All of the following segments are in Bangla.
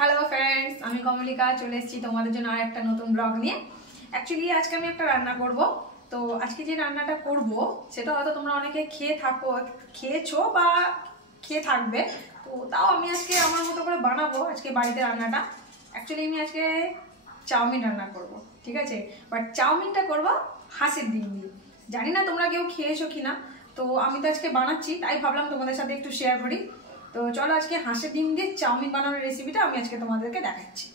হ্যালো ফ্রেন্ডস, আমি কমলিকা চলে এসেছি তোমাদের জন্য আর একটা নতুন ব্লগ নিয়ে। অ্যাকচুয়ালি আজকে আমি একটা রান্না করব। তো আজকে যে রান্নাটা করব সেটা হয়তো তোমরা অনেকে খেয়েছো বা খেয়ে থাকবে। তো তাও আমি আজকে আমার মতো করে বানাবো আজকে বাড়িতে রান্নাটা। অ্যাকচুয়ালি আমি আজকে চাউমিন রান্না করব, ঠিক আছে? বাট চাউমিনটা করব হাঁসের ডিম দিয়ে। জানি না তোমরা কেউ খেয়েছো কিনা, তো আমি তো আজকে বানাচ্ছি, তাই ভাবলাম তোমাদের সাথে একটু শেয়ার করি। তো চলো আজকে হাঁসের ডিম দিয়ে চাউমিন বানানোর রেসিপিটা আমি আজকে তোমাদেরকে দেখাচ্ছি।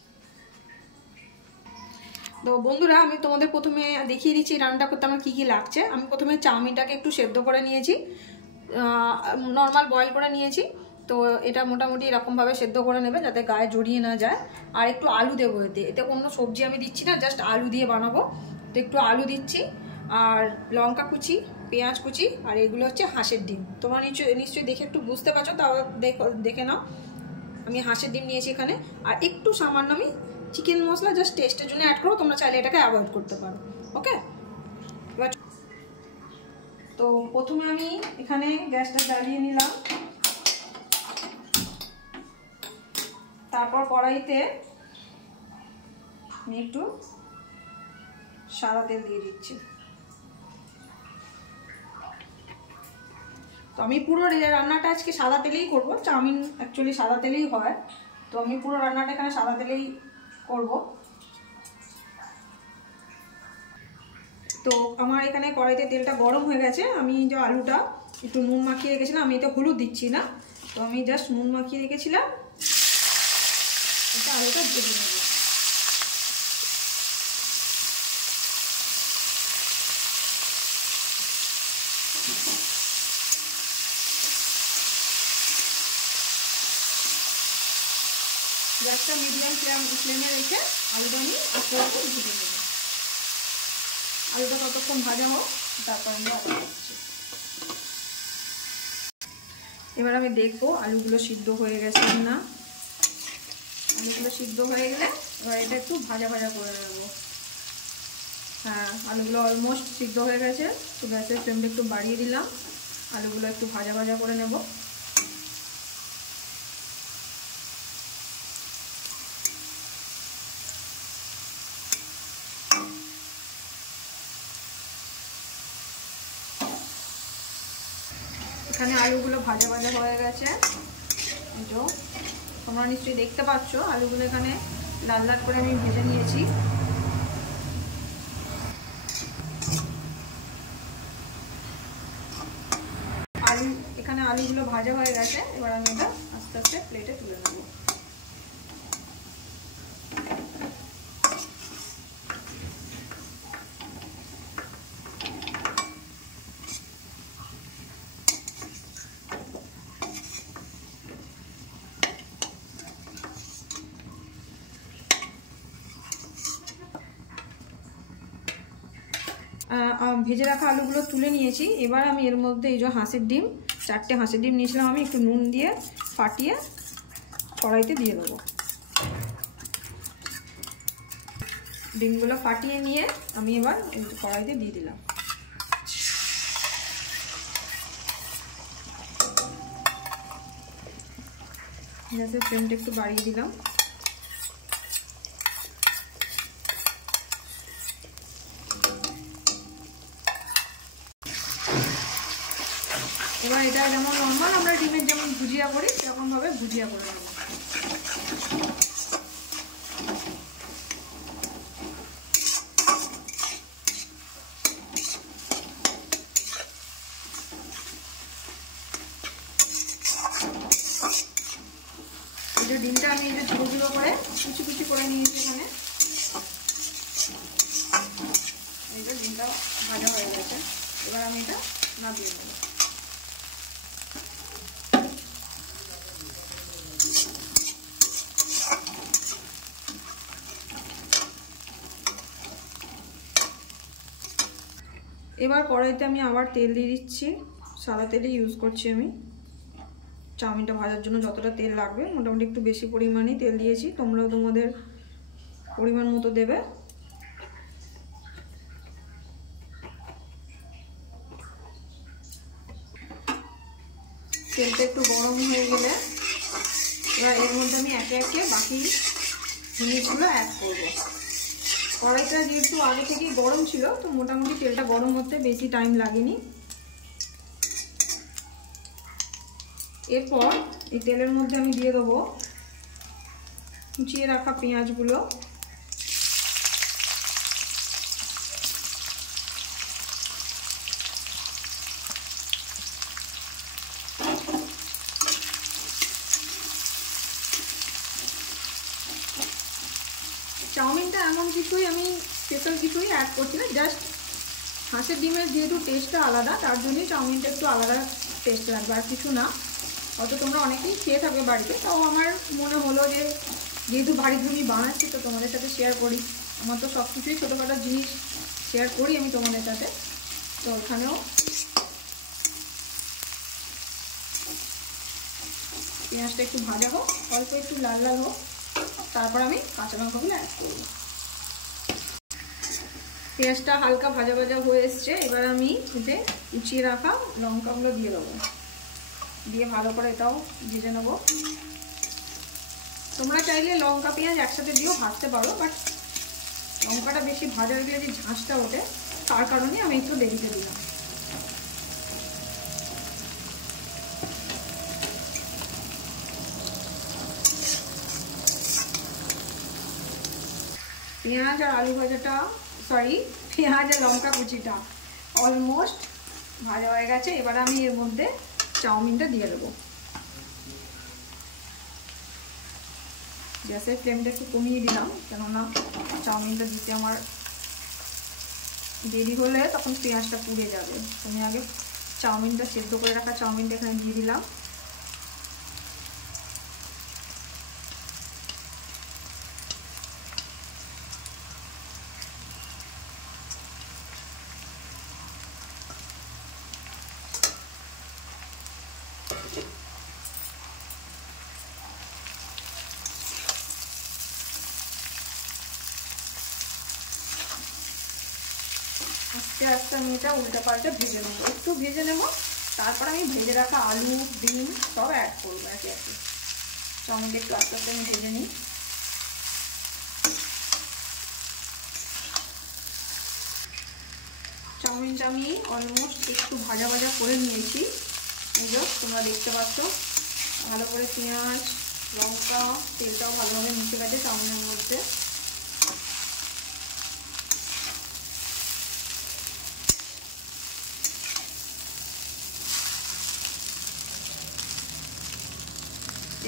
তো বন্ধুরা, আমি তোমাদের প্রথমে দেখিয়ে দিচ্ছি রান্নাটা করতে আমার কী কী লাগছে। আমি প্রথমে চাউমিনটাকে একটু সেদ্ধ করে নিয়েছি, নর্মাল বয়েল করে নিয়েছি। তো এটা মোটামুটি এরকমভাবে সেদ্ধ করে নেবে যাতে গায়ে জড়িয়ে না যায়। আর একটু আলু দেবো এতে কোনো সবজি আমি দিচ্ছি না, জাস্ট আলু দিয়ে বানাবো। তো একটু আলু দিচ্ছি, আর লঙ্কা কুচি, পেঁয়াজ কুচি, আর এগুলো হচ্ছে হাঁসের ডিম। তোমরা নিশ্চয়ই দেখে একটু বুঝতে পারছো, তাও দেখে নাও। আমি হাঁসের ডিম নিয়েছি এখানে, আর একটু সামান্য আমি চিকেন মশলা জাস্ট টেস্টের জন্য অ্যাড করো। তোমরা চাইলে এটাকে অ্যাভয়েড করতে পারো। ওকে, এবার তো প্রথমে আমি এখানে গ্যাসটা জ্বালিয়ে নিলাম। তারপর কড়াইতে আমি একটু সাদা তেল দিয়ে দিচ্ছি। তো আমি পুরো রান্নাটা আজকে সাদা তেলেই করব। চাউমিন অ্যাকচুয়ালি সাদা তেলেই হয়, তো আমি পুরো রান্নাটা এখানে সাদা তেলেই করব। তো আমার এখানে কড়াইতে তেলটা গরম হয়ে গেছে। আমি যে আলুটা একটু নুন মাখিয়ে রেখেছিলাম, আমি এতে হলুদ দিচ্ছি না, তো আমি জাস্ট নুন মাখিয়ে রেখেছিলাম, এটা আলুটা ভেজে নেব। গ্যাসটা মিডিয়াম ফ্লেমে রেখে আলুটা আমি আস্তে আস্তে ভেজে নেব। আলুটা ততক্ষণ ভাজা হোক, তারপর আমি আলু দিচ্ছি। এবার আমি দেখবো আলুগুলো সিদ্ধ হয়ে গেছে না। আলুগুলো সিদ্ধ হয়ে গেলে এবার এটা একটু ভাজা ভাজা করে নেবো। হ্যাঁ, আলুগুলো অলমোস্ট সিদ্ধ হয়ে গেছে। তো গ্যাসের ফ্লেমটা একটু বাড়িয়ে দিলাম, আলুগুলো একটু ভাজা ভাজা করে নেব। এখানে আলুগুলো ভাজা ভাজা হয়ে গেছে। এই যে তোমরা নিশ্চয়ই দেখতে পাচ্ছ আলুগুলো এখানে লাল লাল করে আমি ভেজে নিয়েছি। এখানে আলুগুলো ভাজা হয়ে গেছে। এবার আমি এটা আস্তে আস্তে প্লেটে তুলে নেব। ভেজে রাখা আলুগুলো তুলে নিয়েছি। এবার আমি এর মধ্যে এই যে হাঁসের ডিম, 4টে হাঁসের ডিম নিয়েছিলাম, আমি একটু নুন দিয়ে ফাটিয়ে কড়াইতে দিয়ে দেবো। ডিমগুলো ফাটিয়ে নিয়ে আমি এবার কড়াইতে দিয়ে দিলাম। গ্যাসের ফ্লেমটা একটু বাড়িয়ে দিলাম। এবার এটা যেমন নর্মাল আমরা ডিমের যেমন ভুজিয়া করি সেরকমভাবে ভুজিয়া করে নেব। এই যে ডিমটা আমি এই যে ছোটো ছোটো করে কুচি কুচি করে নিয়েছি এখানে। এই যে ডিমটা ভাজা হয়ে গেছে। এবার আমি এটা নামিয়ে নেব। এবার কড়াইতে আমি আবার তেল দিয়ে দিচ্ছি। সাদা তেলই ইউজ করছি আমি। চাউমিনটা ভাজার জন্য যতটা তেল লাগবে মোটামুটি একটু বেশি পরিমাণেই তেল দিয়েছি, তোমরাও তোমাদের পরিমাণ মতো দেবে। তেলটা একটু গরম হয়ে গেলে এবার এর মধ্যে আমি একে একে বাকি জিনিসগুলো অ্যাড করবো। কড়াইটা যেহেতু আগে থেকেই গরম ছিল, তো মোটামুটি তেলটা গরম হতে বেশি টাইম লাগেনি। এরপর এই তেলের মধ্যে আমি দিয়ে দেবো কুচিয়ে রাখা পেঁয়াজগুলো। চাউমিনটা এমন কিছুই আমি স্পেশাল কিছুই অ্যাড করছি না, জাস্ট হাঁসের ডিমের যেহেতু টেস্টটা আলাদা, তার জন্যই চাউমিনটা একটু আলাদা টেস্ট লাগবে, আর কিছু না। হয়তো তোমরা অনেকেই খেয়ে থাকবে বাড়িতে, তাও আমার মনে হলো যে যেহেতু বাড়িতে আমি বানাচ্ছি তো তোমাদের সাথে শেয়ার করি। আমার তো সব কিছুই ছোটোখাটো জিনিস শেয়ার করি আমি তোমাদের সাথে। তো ওখানেও পেঁয়াজটা একটু ভাজা হোক, অল্প একটু লাল লাল হোক, তারপর আমি কাঁচা লঙ্কাগুলো অ্যাড করব। পেঁয়াজটা হালকা ভাজা ভাজা হয়ে এসছে, এবার আমি এতে কুচিয়ে রাখা লঙ্কাগুলো দিয়ে দেবো, দিয়ে ভালো করে এটাও ভেজে নেব। তোমরা চাইলে লঙ্কা পেঁয়াজ একসাথে দিয়েও ভাজতে পারো, বাট লঙ্কাটা বেশি ভাজা হয়ে গেলে যে ঝাঁসটা ওঠে, তার কারণে আমি একটু দেরিতে দিলাম। পেঁয়াজ আর আলু ভাজাটা, সরি পেঁয়াজ আর লঙ্কা কুচিটা অলমোস্ট ভাজা হয়ে গেছে। এবার আমি এর মধ্যে চাউমিনটা দিয়ে দেবো। গ্যাসের ফ্লেমটা একটু কমিয়ে দিলাম, কেননা চাউমিনটা দিতে আমার দেরি হলে তখন পেঁয়াজটা পুড়ে যাবে। আমি আগে চাউমিনটা সেদ্ধ করে রাখা চাউমিনটা এখানে দিয়ে দিলাম। আস্তে আস্তে আমি এটা উল্টা পাল্টা ভেজে নেবো, একটু ভেজে নেবো, তারপর আমি ভেজে রাখা আলু ডিম সব অ্যাড করবো একে একে। চাউমিনটা একটু আস্তে আস্তে আমি ভেজে নিই। চাউমিনটা আমি অলমোস্ট একটু ভাজা ভাজা করে নিয়েছি, এই যে তোমরা দেখতে পাচ্ছ ভালো করে পেঁয়াজ লঙ্কা তেলটাও ভালোভাবে মিশে গেছে চাউমিনের মধ্যে।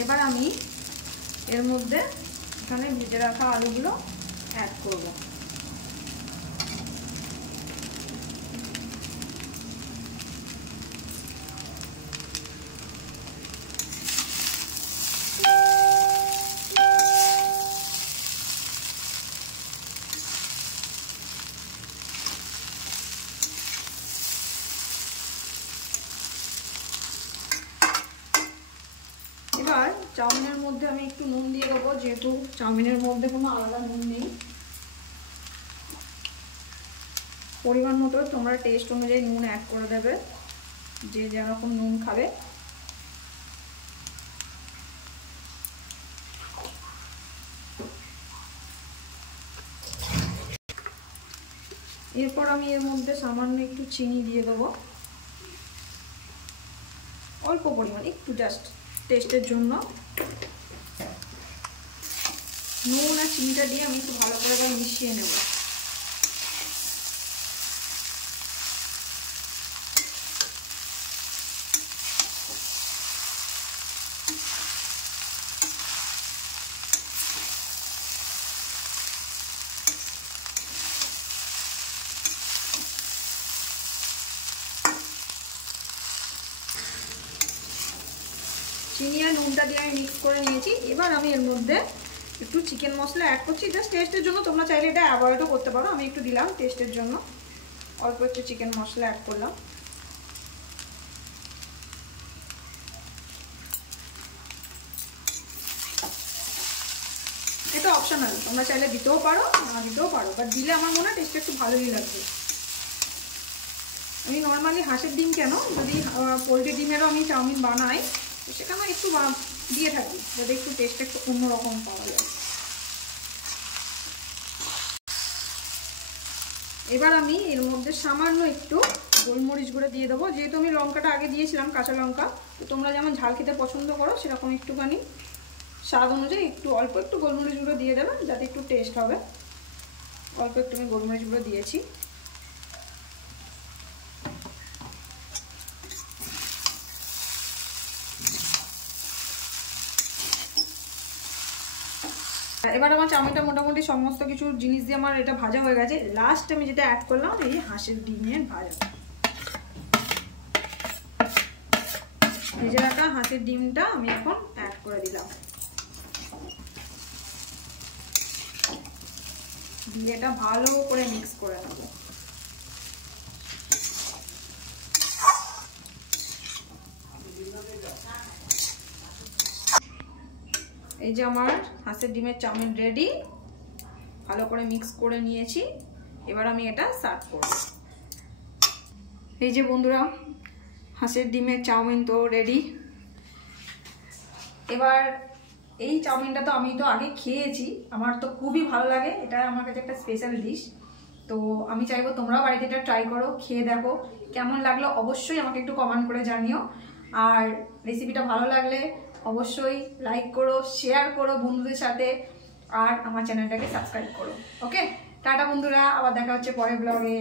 এবার আমি এর মধ্যে এখানে ভেজে রাখা আলুগুলো অ্যাড করব। এবার চাউমিনের মধ্যে আমি একটু নুন দিয়ে দেবো, যেহেতু চাউমিনের মধ্যে কোনো আলাদা নুন নেই। পরিমাণ মতো তোমরা টেস্ট অনুযায়ী নুন অ্যাড করে দেবে, যে যেরকম নুন খাবে। এরপর আমি এর মধ্যে সামান্য একটু চিনি দিয়ে দেবো, অল্প পরিমাণ, একটু জাস্ট টেস্টের জন্য। নুন আর চিনিটা দিয়ে আমি একটু ভালো করে মিশিয়ে নেব। চিনি আর নুনটা দিয়ে আমি মিক্স করে নিয়েছি। এবার আমি এর মধ্যে একটু চিকেন মশলা অ্যাড করছি, জাস্ট টেস্টের জন্য। তোমরা চাইলে এটা অ্যাভয়েডও করতে পারো, আমি একটু দিলাম টেস্টের জন্য, অল্প একটু চিকেন মশলা অ্যাড করলাম। এটা অপশনাল, তোমরা চাইলে দিতেও পারো না দিতেও পারো, বাট দিলে আমার মনে হয় টেস্টটা একটু ভালোই লাগবে। আমি নর্মালি হাঁসের ডিম কেন, যদি পোলট্রি ডিমেরও আমি চাউমিন বানাই, তো সেখানে একটু দিয়ে থাকি, যাতে একটু টেস্টটা একটু অন্যরকম পাওয়া যায়। এবার আমি এর মধ্যে সামান্য একটু গোলমরিচ গুঁড়ো দিয়ে দেবো, যেহেতু আমি লঙ্কাটা আগে দিয়েছিলাম কাঁচা লঙ্কা, তো তোমরা যেমন ঝাল খেতে পছন্দ করো সেরকম একটুখানি স্বাদ অনুযায়ী একটু অল্প একটু গোলমরিচ গুঁড়ো দিয়ে দেবে, যাতে একটু টেস্ট হবে। অল্প একটু আমি গোলমরিচ গুঁড়ো দিয়েছি। এবার আমার চাউমিনটা মোটামুটি সমস্ত কিছু জিনিস দিয়ে আমার এটা ভাজা হয়ে গেছে। লাস্ট আমি যেটা অ্যাড করলাম এই হাঁসের ডিমের ভাজা, ভেজে রাখা হাঁসের ডিমটা আমি এখন অ্যাড করে দিলাম। দিয়ে এটা ভালো করে মিক্স করে নেব। এই যে আমার হাঁসের ডিমের চাউমিন রেডি, ভালো করে মিক্স করে নিয়েছি। এবার আমি এটা সার্ভ করব। এই যে বন্ধুরা, হাঁসের ডিমের চাউমিন তো রেডি। এবার এই চাউমিনটা তো আমি তো আগে খেয়েছি, আমার তো খুবই ভালো লাগে, এটা আমার কাছে একটা স্পেশাল ডিশ। তো আমি চাইবো তোমরাও বাড়িতে এটা ট্রাই করো, খেয়ে দেখো কেমন লাগলো অবশ্যই আমাকে একটু কমেন্ট করে জানিও। আর রেসিপিটা ভালো লাগলে অবশ্যই লাইক করো, শেয়ার করো বন্ধুদের সাথে, আর আমার চ্যানেলটাকে সাবস্ক্রাইব করো। ওকে, টাটা বন্ধুরা, আবার দেখা হচ্ছে পরের ব্লগে।